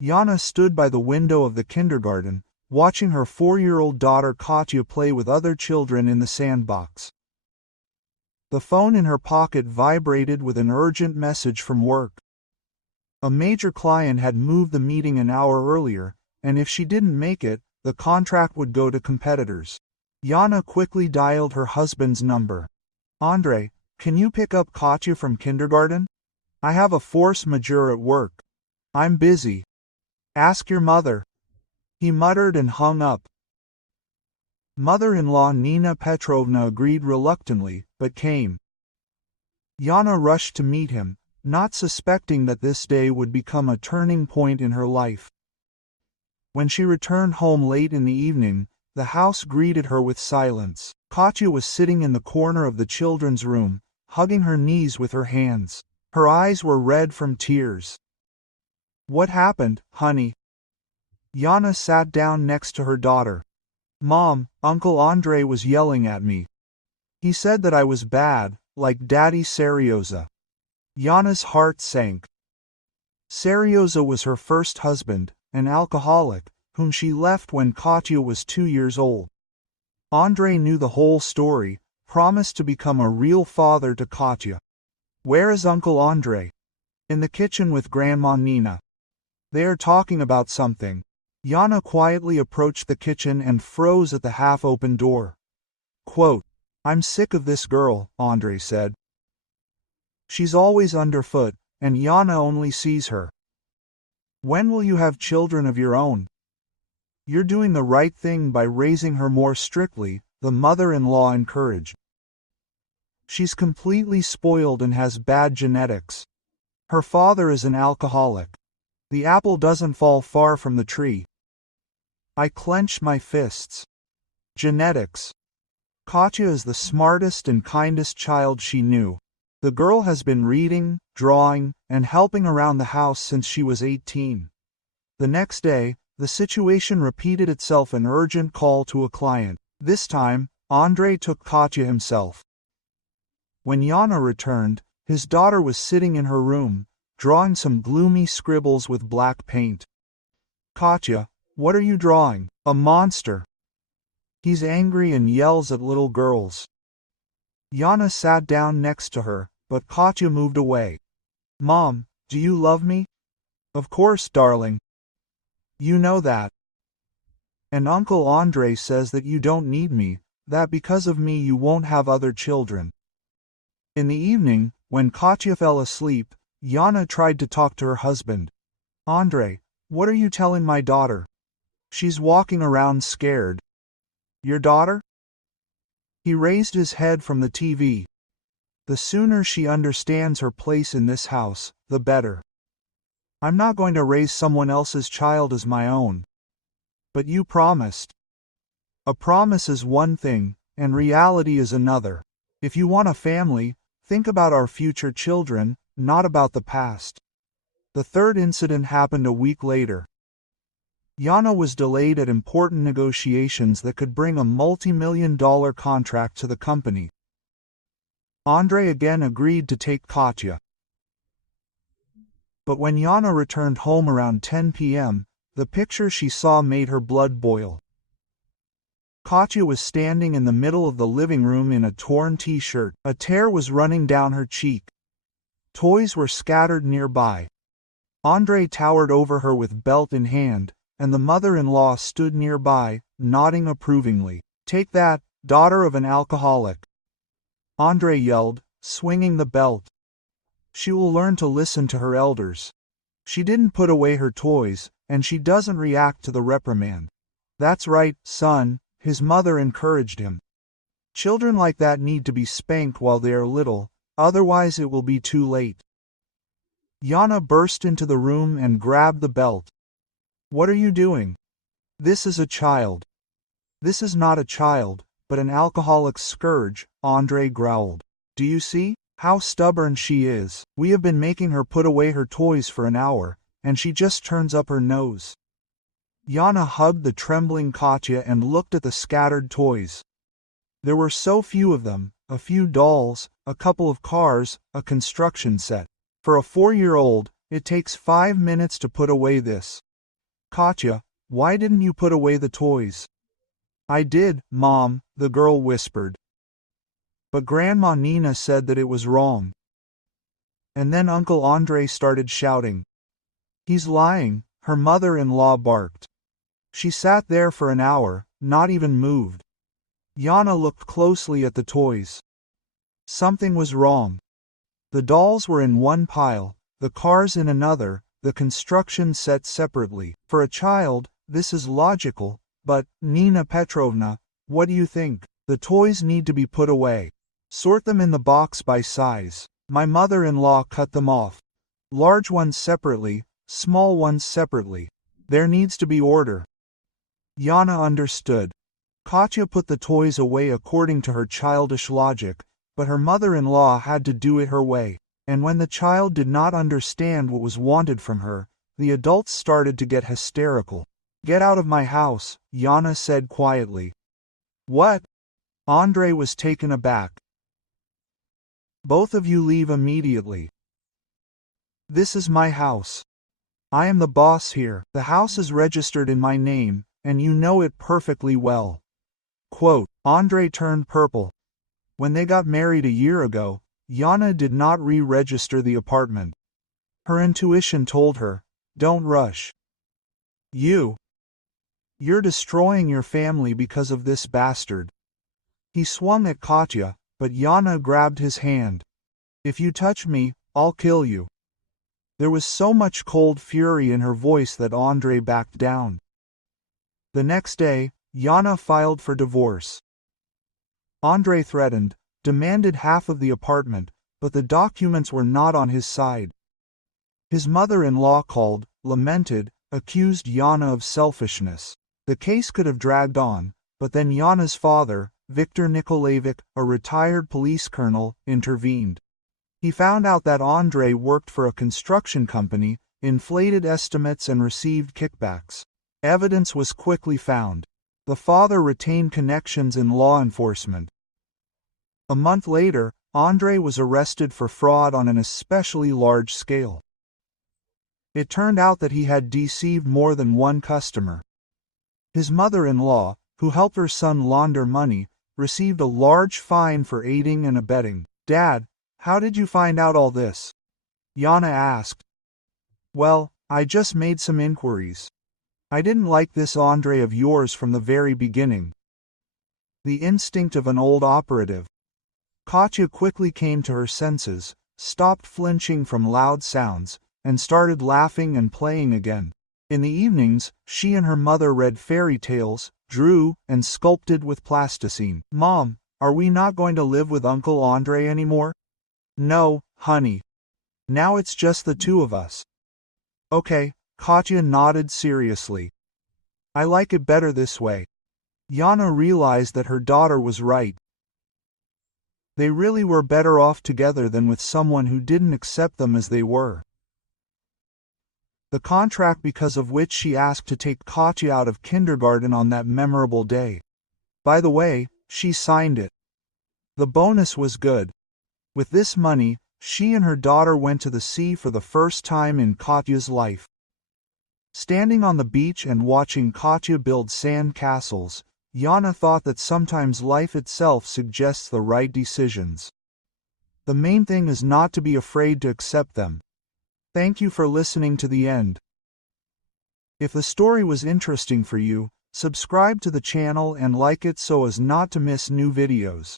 Yana stood by the window of the kindergarten, watching her 4-year-old daughter Katya play with other children in the sandbox. The phone in her pocket vibrated with an urgent message from work. A major client had moved the meeting an hour earlier, and if she didn't make it, the contract would go to competitors. Yana quickly dialed her husband's number. "Andre, can you pick up Katya from kindergarten? I have a force majeure at work. I'm busy. Ask your mother." He muttered and hung up. Mother-in-law Nina Petrovna agreed reluctantly, but came. Yana rushed to meet him, not suspecting that this day would become a turning point in her life. When she returned home late in the evening, the house greeted her with silence. Katya was sitting in the corner of the children's room, hugging her knees with her hands. Her eyes were red from tears. "What happened, honey?" Yana sat down next to her daughter. "Mom, Uncle Andre was yelling at me. He said that I was bad, like Daddy Serioza." Yana's heart sank. Serioza was her first husband, an alcoholic, whom she left when Katya was 2 years old. Andre knew the whole story, promised to become a real father to Katya. "Where is Uncle Andre?" "In the kitchen with Grandma Nina. They are talking about something." Yana quietly approached the kitchen and froze at the half-open door. Quote, "I'm sick of this girl," Andre said. "She's always underfoot, and Yana only sees her. When will you have children of your own? You're doing the right thing by raising her more strictly," the mother-in-law encouraged. "She's completely spoiled and has bad genetics. Her father is an alcoholic. The apple doesn't fall far from the tree." I clenched my fists. Genetics. Katya is the smartest and kindest child she knew. The girl has been reading, drawing, and helping around the house since she was 18. The next day, the situation repeated itself, an urgent call to a client. This time, Andre took Katya himself. When Yana returned, his daughter was sitting in her room, drawing some gloomy scribbles with black paint. "Katya, what are you drawing?" "A monster. He's angry and yells at little girls." Yana sat down next to her, but Katya moved away. "Mom, do you love me?" "Of course, darling. You know that. And Uncle Andre says that you don't need me, that because of me you won't have other children." In the evening, when Katya fell asleep, Yana tried to talk to her husband. "Andre, what are you telling my daughter? She's walking around scared." "Your daughter?" He raised his head from the TV. "The sooner she understands her place in this house, the better. I'm not going to raise someone else's child as my own." "But you promised." "A promise is one thing, and reality is another. If you want a family, think about our future children, not about the past." The third incident happened a week later. Yana was delayed at important negotiations that could bring a multi-million-dollar contract to the company. Andre again agreed to take Katya. But when Yana returned home around 10 p.m., the picture she saw made her blood boil. Katya was standing in the middle of the living room in a torn t-shirt. A tear was running down her cheek. Toys were scattered nearby. Andre towered over her with belt in hand, and the mother-in-law stood nearby, nodding approvingly. "Take that, daughter of an alcoholic," Andre yelled, swinging the belt. "She will learn to listen to her elders. She didn't put away her toys, and she doesn't react to the reprimand." "That's right, son," his mother encouraged him. "Children like that need to be spanked while they are little, otherwise it will be too late." Yana burst into the room and grabbed the belt. "What are you doing? This is a child." "This is not a child, but an alcoholic's scourge," Andre growled. "Do you see how stubborn she is? We have been making her put away her toys for an hour, and she just turns up her nose." Yana hugged the trembling Katya and looked at the scattered toys. There were so few of them, a few dolls, a couple of cars, a construction set. For a 4-year-old, it takes 5 minutes to put away this. Katya, why didn't you put away the toys? I did, Mom, the girl whispered. But Grandma Nina said that it was wrong. And then Uncle Andre started shouting. He's lying, her mother-in-law barked. She sat there for an hour, not even moved. Yana looked closely at the toys. Something was wrong. The dolls were in one pile, the cars in another, the construction set separately. For a child, this is logical, but, Nina Petrovna, what do you think? The toys need to be put away. Sort them in the box by size. My mother-in-law cut them off. Large ones separately, small ones separately. There needs to be order. Yana understood. Katya put the toys away according to her childish logic, but her mother-in-law had to do it her way, and when the child did not understand what was wanted from her, the adults started to get hysterical. Get out of my house, Yana said quietly. What? Andre was taken aback. Both of you leave immediately. This is my house. I am the boss here. The house is registered in my name, and you know it perfectly well. Quote, Andre turned purple. When they got married a year ago, Yana did not re-register the apartment. Her intuition told her, don't rush. You're destroying your family because of this bastard. He swung at Katya, but Yana grabbed his hand. If you touch me, I'll kill you. There was so much cold fury in her voice that Andre backed down. The next day, Yana filed for divorce. Andre threatened, demanded half of the apartment, but the documents were not on his side. His mother-in-law called, lamented, accused Yana of selfishness. The case could have dragged on, but then Yana's father, Viktor Nikolaevich, a retired police colonel, intervened. He found out that Andre worked for a construction company, inflated estimates and received kickbacks. Evidence was quickly found. The father retained connections in law enforcement. A month later, Andre was arrested for fraud on an especially large scale. It turned out that he had deceived more than one customer. His mother-in-law, who helped her son launder money, received a large fine for aiding and abetting. Dad, how did you find out all this? Yana asked. Well, I just made some inquiries. I didn't like this Andre of yours from the very beginning. The instinct of an old operative. Katya quickly came to her senses, stopped flinching from loud sounds, and started laughing and playing again. In the evenings, she and her mother read fairy tales, drew, and sculpted with plasticine. Mom, are we not going to live with Uncle Andre anymore? No, honey. Now it's just the two of us. Okay, Katya nodded seriously. I like it better this way. Yana realized that her daughter was right. They really were better off together than with someone who didn't accept them as they were. The contract because of which she asked to take Katya out of kindergarten on that memorable day. By the way, she signed it. The bonus was good. With this money, she and her daughter went to the sea for the first time in Katya's life. Standing on the beach and watching Katya build sand castles, Yana thought that sometimes life itself suggests the right decisions. The main thing is not to be afraid to accept them. Thank you for listening to the end. If the story was interesting for you, subscribe to the channel and like it so as not to miss new videos.